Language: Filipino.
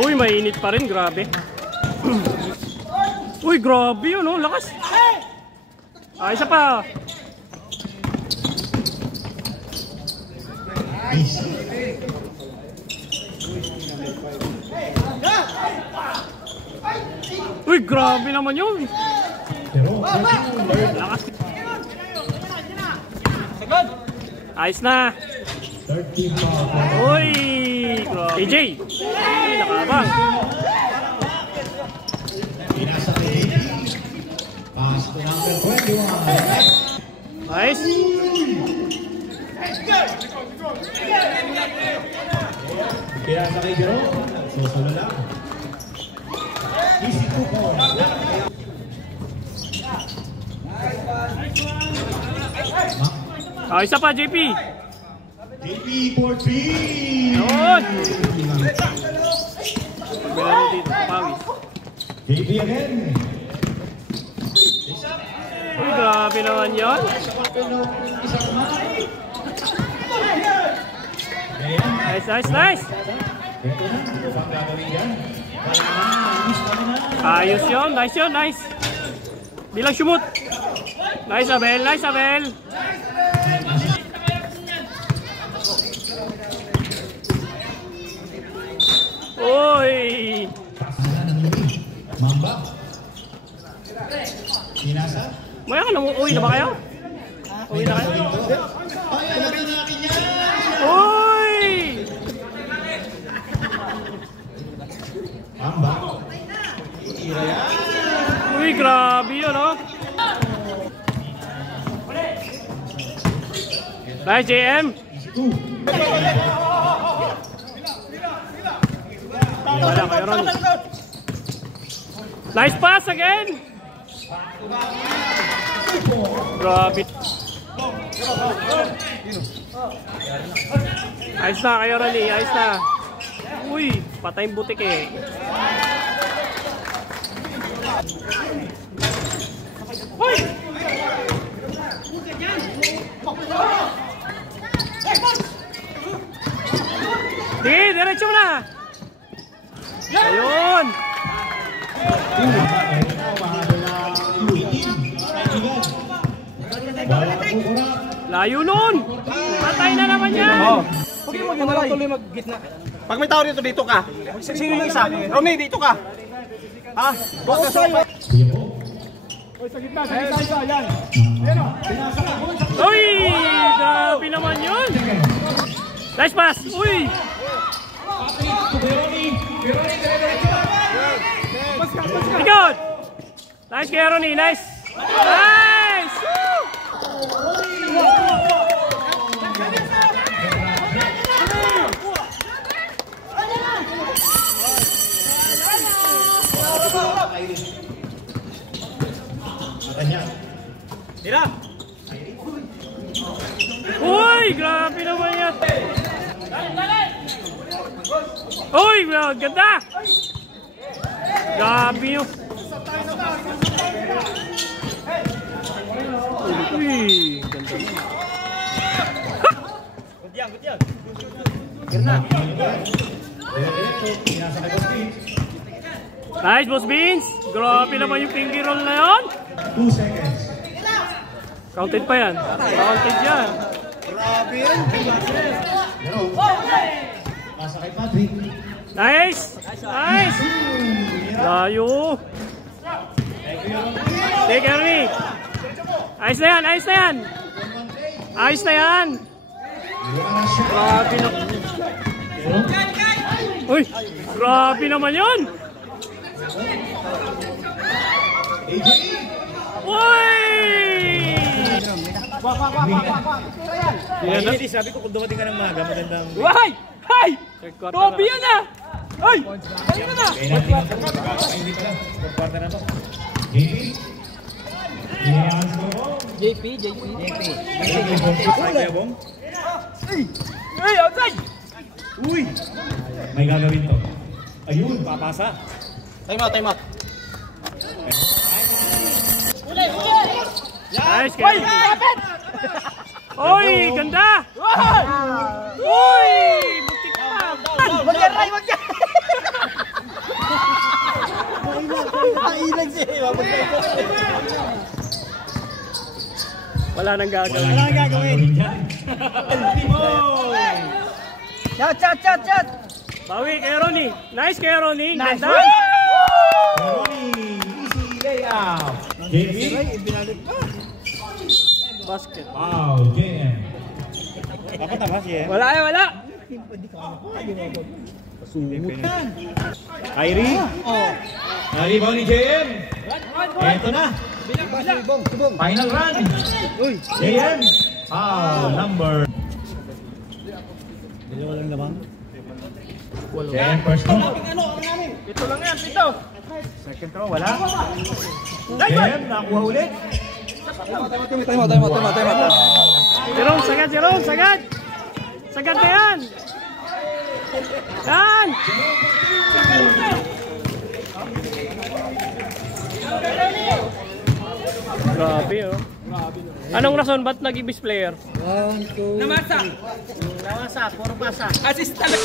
Uy, mainit pa rin, grabe. Uy, grabe yun, oh, lakas. Ah, isa pa. Uy, grabe naman yun. Lakas. Ayos na. Uy, AJ. Nakabang. Nice. Kaya sa kay Jero, susunod lang. Easy to go. Isa pa, JP. JP for 3. Yun. Pagbelaro dito, pawis. JP again. Uy, grabe naman yun. Nice, nice, nice. Ayos yun, nice yun, nice. Bilang shumut. Nice, Abel, nice, Abel. Uy. Mamba. Inasa. Maya ka, uwi na ba kayo? Uwi na kayo? Uy! Mamba. Uy, grabe yun, oh. Nice, JM. Wala kayo ron. Nice pass again. Grabe. Ayos na kayo, Ronnie. Ayos na. Uy, patay yung butik eh. Uy! Sige, diretso mo na. Ayun. Layo nun. Patay na naman yan. Huwag mo na lang tuloy mag-gitna. Pag may tao dito ka. Sino yung isa? Ronnie, dito ka. Ha? Focus sa'yo. Uy, sa gitna, yan. Uy, grabe naman yun. Nice pass. Uy. Good. Nice kay Ronnie, nice. Nice. Tira. Uy, grabe naman yan. Uy, ganda. Grabe yun. Uy, ganda. Good yan. Nice, Boss Beans. Grabe naman yung finger roll na yun. 2 seconds. Counted pa yan. Counted yan. Grabe yan. Pasa kay Patrick. Nice. Nice. Layo. Take care, Ronnie. Ayos na yan, ayos na yan. Ayos na yan. Grabe na. Uy, grabe naman yun. Uy! Hindi, sabi ko kung dumating ka ng maga, magandang... Uy! Hay! Toby yan ah! Uy! Ayun na! Hindi pala, pagkwarta na to. JP. Hey, outside! Uy! May gagawin to. Ayun, papasa. Time out, time out. Nice, Kevin. Oy, ganda! Oy! Butik pa! Wag yan, Ray! Wag yan! Ilag siya. Wala nang gagawin. Wala nang gagawin. Shot! Bawi kay Ronnie. Nice kay Ronnie. Nice. Ganda! Ronnie, easy layup. JM. Basket. Wow, JM. Wala. Kyrie. Kyrie ball ni JM. Eto na. Final run. JM. Foul number. JM first throw. Ito lang yan, ito. Second throw, wala. JM nakuha ulit. Time out. Jerome, sagad. Sagad na yan. Yan. Grabe oh. Anong rason ba't nag-ibis player? Namasa, puro pasa. Assist talaga.